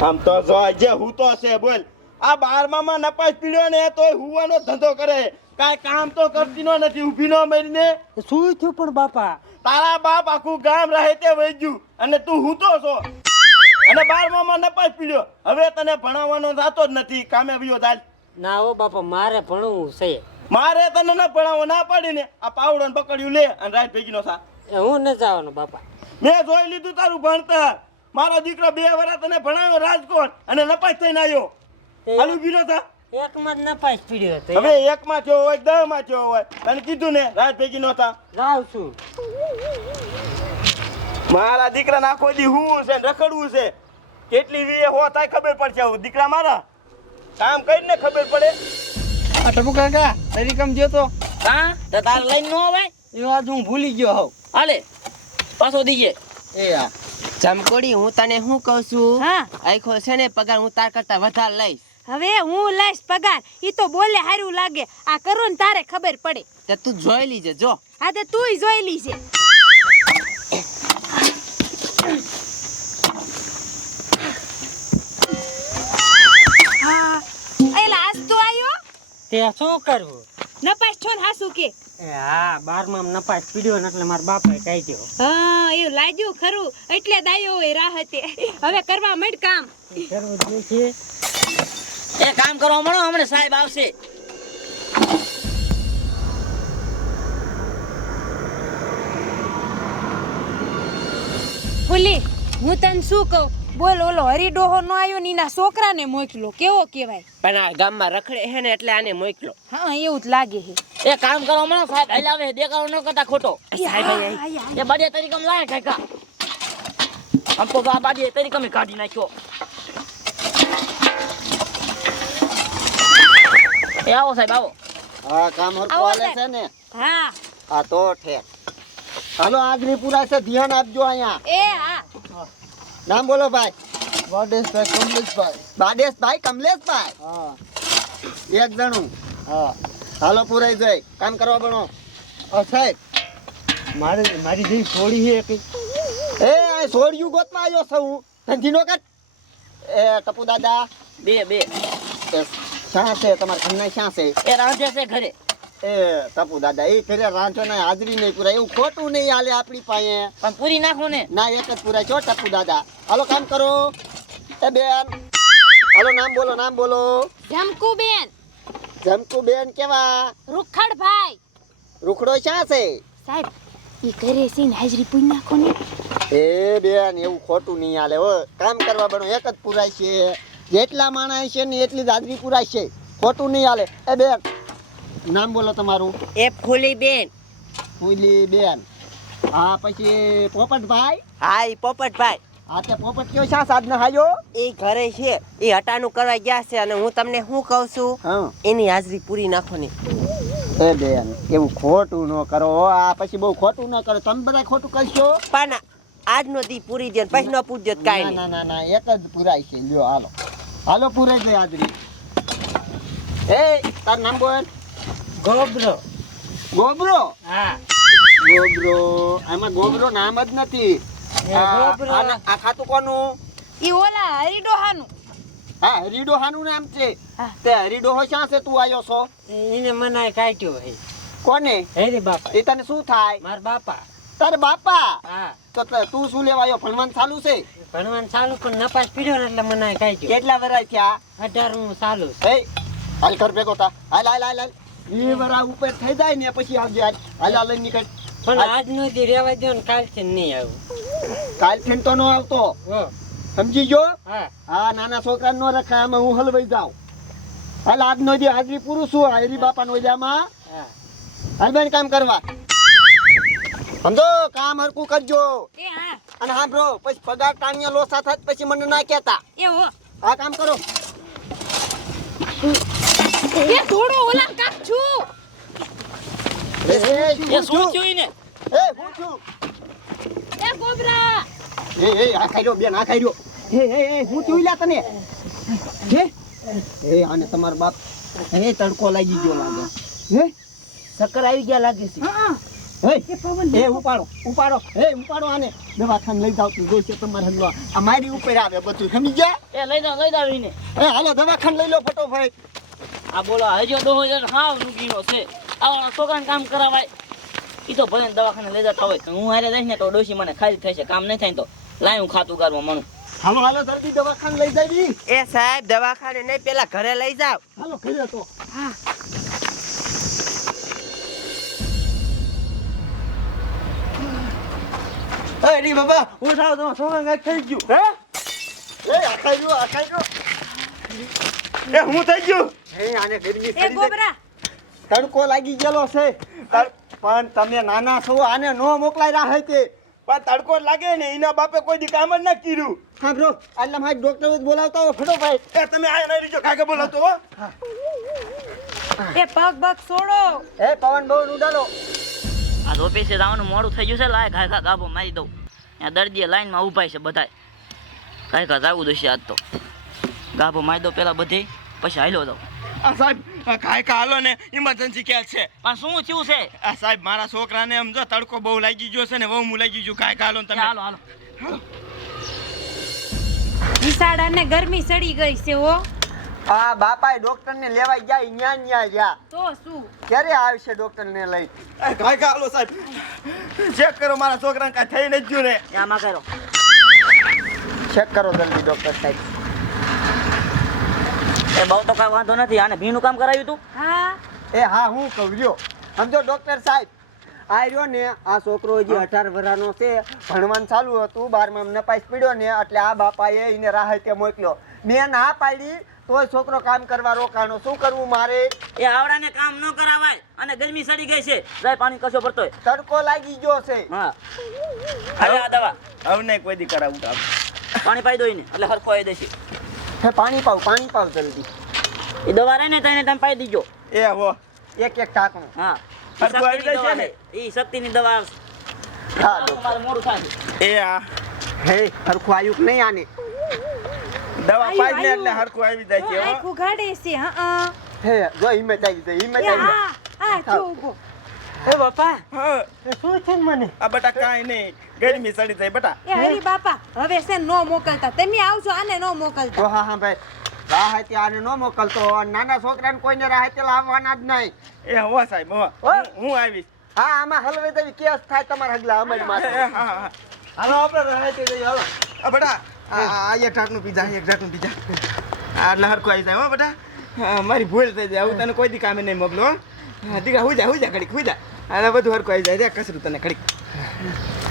આમ તો જો જે હું તો છે બોલ આ 12માં નપાસ પીડ્યો ને તોય હુવાનો ધંધો કરે કાઈ કામ તો કરતી નો નથી ઊભી નો મરીને શું થયું પણ બાપા તારા બાપ આખું ગામ રહે તે વૈજ્યું અને તું હું તો છો અને 12માં નપાસ પીડ્યો હવે તને ભણાવવાનો જાતો જ નથી કામે વિયો ચાલ ના હો બાપા મારે ભણવું છે મારે તને ન ભણાવો ના પાડીને આ પાવડો ને પકડ્યું લે અને રાત ભેગીનો થા હું ન જવાનો બાપા મેં જોઈ લીધું તારું ભણતર મારો દીકરો 2 વર્ષ તને ભણાવ્યો રાજકોટ અને નપાસ થઈને આવ્યો હાલું બીનો થા એકમાં જ નપાસ પીડ્યો હતો હવે 1માં થયો હોય 10માં થયો હોય તને કીધું ને રાત ભેગીનો થા જાઉં છું મારા દીકરાને આખો દી હું છે રખડવું છે કેટલી વીએ હો થાય ખબર પડશે હું દીકરા મારા કામ કરીને ખબર પડે આ ટપુ કાકા તારી કમ જો તો હા તો તાર લઈને નો આવે એ વાત હું ભૂલી ગયો હોવ હાલે પાછો દીજે એ આ ચમકોડી હું તને શું કહું છું હા આખો છે ને પગાર હું તાર કરતા વધારે લઈશ હવે હું લઈશ પગાર ઈ તો બોલે હારું લાગે આ કરો ને તારે ખબર પડે તો તું જોઈ લીજે જો હા તો તુંય જોઈ લીજે હા એલા આજ તો આયો તે શું કરવું નપાસ છો ને હાસુ કે એ હા 12માં નપાસ પીડ્યો ને એટલે મારા બાપાએ કાઢ્યો હા એવું લાગ્યું ખરું એટલે દાયો હોય રાહતે હવે કરવા માંડ કામ કરવું જોઈએ એ કામ કરવા મળો હમણાં સાહેબ આવશે ફૂલી હું તને શું કહું બોલ ઓલો હરીડોહો નો આવ્યો ને એના છોકરાને મોકલો કેવો કેવાય પણ આ ગામમાં રખડે હે ને એટલે આને મોકલો હા એવું જ લાગે છે એ કામ કરવા મળો સાહેબ હાલ આવે દેખાડો ન કરતા ખોટો સાહેબ અહીંયા એ બાડી તરીકે લાય કાકા આમ તો આ બાડી તરીકે મેં કાઢી નાખ્યો એ આવો સાહેબ આવો હા કામ હરકો હાલે છે ને હા આ તો ઠેક હાલો આગની પૂરા છે ધ્યાન આપજો અહીંયા એ હા નામ બોલો ભાઈ બાડેશભાઈ કમલેશભાઈ બાડેશભાઈ કમલેશભાઈ હા એક જણું હા હાલો પૂરાઈ જાય કામ કરવા બનો સાહેબ મારી જેવી છોડી છે કઈ એ આ છોડ્યું ગોતમાં આવ્યો છું હું ધંધીનો કટ એ ટપુ દાદા બે શા છે તમારા ઘરના શા છે એ રાંધે છે ઘરે એ ટપુ દાદા એ ઘરે રાંધો ને હાજરી નહીં પૂરા એવું ખોટું નહીં હાલે આપણી પાસે પણ પૂરી નાખો ને ના એક જ પૂરા છો ટપુ દાદા હાલો કામ કરો એ બેન હાલો નામ બોલો જમકુબેન જમકુ બેન કેવા રૂખડભાઈ રૂખડો શા છે સાહેબ ઈ ઘરે છે ને હાજરી પૂરી નાખો ને એ બેન એવું ખોટું નહીં હાલે હો કામ કરવા બનો એક જ પૂરાય છે જેટલા માણસ છે ને એટલી જ હાજરી પૂરાય છે ખોટું નહીં હાલે એ બેન નામ બોલો તમારું એ ફૂલી બેન ફૂલી બેન હા પછી પોપટભાઈ હા ઈ પોપટભાઈ હા તે પોપટ કયો શા સાધના હાજો એ ઘરે છે એ હટાનું કરવા ગયા છે અને હું તમને શું કહું છું હા એની હાજરી પૂરી નાખો ને એ બેન એવું ખોટું ન કરો આ પછી બહુ ખોટું ન કરો તમે બધા ખોટું કરશો પણ આજનો દી પૂરી દે પછી ન પૂછજો કાઈ ના નહીં ના ના એક જ પુરાય છે લ્યો હાલો પૂરાઈ જાય હાજરી એ તાર નામ બોલ ગોબરો ગોબરો હા ગોબરો આમાં ગોબરો નામ જ નથી એ ગોબરો આ ખાતું કોનું ઈ ઓલા હરીડોહાનું હા હરીડોહાનું નામ છે હા. તે હરીડોહો શા છે તું આવ્યો છો એને મનાય કાઢ્યો હે કોને હેરી બાપા એ તને શું થાય મારા બાપા તારે બાપા હા તો તું શું લેવા આવ્યો ભણવાનું ચાલુ છે ભણવાનું ચાલુ પણ નપાસ પીડ્યો ને એટલે મનાય કાઢ્યો કેટલા વર્ષ થયા 18 ચાલુ છે એ હાલ ઘર ભેગો થા હાલ એ વરા ઉપર થઈ જાય ને પછી આવજે હાલ લઈને નીકળ પણ આજનો દી રેવા દો ને કાલથી નહીં આવું કાલ થી તો નો આવતો હો સમજી ગયો હા હા નાના છોકરા નો રખાય આમાં હું હલવાઈ જાઉં હાલ આજનો દી હાજરી પૂરું છું હાજરી બાપા નો જામાં હા હાલ બેન કામ કરવા સમજો કામ હરકું કરજો એ હા અને હા બ્રો પછી પગાર ટાણિયા લોસા થાય પછી મને ના કહેતા એ હો આ કામ કરો એ થોડો ઓલા કાપ છું એ શું થયું ને હું છું એ ગોબરા આ ખાઈ રહ્યો બેન આ ખાઈ રહ્યો હું થયું લ્યા તને આને તમારો બાપ તડકો લાગી ગયો લાગે ચક્કર આવી ગયા લાગે છે એ ઉપાડો ઉપાડો આને દવાખાને લઈ જાવ તું જોઈશે તમારે હમલો આ મારી ઉપર આવે બધું સમજી ગયા એ લઈ જાવ એને એ હાલો દવાખાને લઈ લો ફટોફટ આ બોલો હજો ડોહો જણ હાવ નુગીનો છે આવા છોકરાને કામ કરાવાય ઈ તો ભલે દવાખાને લઈ જતા હોય હું હારે જઈશ ને તો ડોશી મને ખાલી થશે કામ નહીં થાય તો લાય હું ખાતું કરવા મનું હાલો જલ્દી દવાખાને લઈ જાવી એ સાહેબ દવાખાને નહીં પેલા ઘરે લઈ જાવ હાલો ઘરે તો અરે બાબા હું સાવ તમારા છોકરાને કાંઈક થઈ ગયું હે એ આખાઈ એ હું થઈ ગયું હે આને ગરમી એ પડી જાય. ગોબરા તડકો લાગી ગયેલો છે પણ તમે નાના છો આને નો મોકલાઈ રહ્યા તે પણ તડકો લાગે ને એના બાપે કોઈ દી કામ જ ના કર્યું સાંભળો એટલે મારી ડોક્ટર જ બોલાવતા હોય ફટોફટ એ તમે આ નહીં રીજો કાકે બોલાવતો હો એ પગ છોડો એ પવન બહુ ઉડાડો આ ઓફિસે જવાનું મોડું થઈ ગયું છે લાય ઘા ગાભો મારી દઉં ત્યાં દર્દીએ લાઈનમાં ઊભા છે બધાય ઘા જવું દશે આજ તો ગાભો મારી દઉં પેલા બધી પછી હાલ્યો જાઉં આ સાહેબ કાંઈક હાલો ને ઇમરજન્સી ક્યાં છે પણ શું થયું છે આ સાહેબ મારા છોકરાને એમ જો તડકો બહુ લાગી ગયો છે ને બહુ હું લાગી ગયું કાંઈક હાલો ને તમે હાલો હાલો વિસાડાને ગરમી સડી ગઈ છે હો આ બાપાએ ડોક્ટર ને લેવા ગયા ન્યા ગયા તો શું ક્યારે આવશે ડોક્ટર ને લઈ કાંઈક હાલો સાહેબ ચેક કરો મારા છોકરાને કાંઈ થઈ નથી ગયું ને આમાં કરો ચેક કરો જલ્દી ડોક્ટર સાહેબ એ બહુ તો કાંઈ વાંધો નથી આને ભીનું કામ કરાવ્યું તું હા એ હા હું કહું લ્યો સમજો ડોક્ટર સાહેબ આ રહ્યો ને આ છોકરો હજી 18 વર્ષનો છે ભણવાનું ચાલુ હતું 12માં નપાસ પડ્યો ને એટલે આ બાપાએ એને રાહતે મોકલ્યો મેં ના પાડી તોય છોકરો કામ કરવા રોકાણો શું કરવું મારે એ આવડાને કામ ન કરાવાય અને ગરમી સડી ગઈ છે જાય પાણી કશો પડતોય તડકો લાગી ગયો છે હા હવે આ દવા હવે નહીં કોઈ દી કરાવું તો પાણી પાઈ દો એને એટલે હરખો આવી દેશે હે પાણી પાવ જલ્દી એ દવા રહે ને તો એને તમે પાઈ દીજો એ હો એક ટાંકણું હા હરખું આવી જાય છે ને? એ શક્તિની દવા હા મારે મોડું થાય એ આ હે હરખું આવ્યું કે નહીં આને દવા આયુ, પાઈ ને આયુ. એટલે હરખું આવી જાય છે હો આખું ગાડે છે હા હે જો હિંમત આવી જાય હિંમત એ આવી જાય હા જો ઊભો. એ બાપા હા શું છે મને આ બટા કાંઈ નહીં ગરમી સડી જાય બટા એ હરી બાપા હવે છે નો મોકલતા તમે આવજો આને નો મોકલતા તો હા ભાઈ રાહતે આને ન મોકલતો નાના છોકરાને કોઈને રાહતે લાવવાના જ નહીં એ હો સાહેબ હો હું આવીશ હા આમાં હલવે દેવી કેસ થાય તમારા હગલા અમલ એ, માં હા હા હાલો આપણે રાહતે જઈએ હાલો આ બટા આ એક ઢાકનું પીઝા આ એટલે હરખું આવી જાય હો બટા હા, મારી ભૂલ થઈ જાય આવું તને કોઈ દી કામે નહીં મોકલો હો. હા દીકરા હુઈ જા ઘડીક હુઈ જા આ બધું હરખું આવી જાય કસરું તને ઘડીક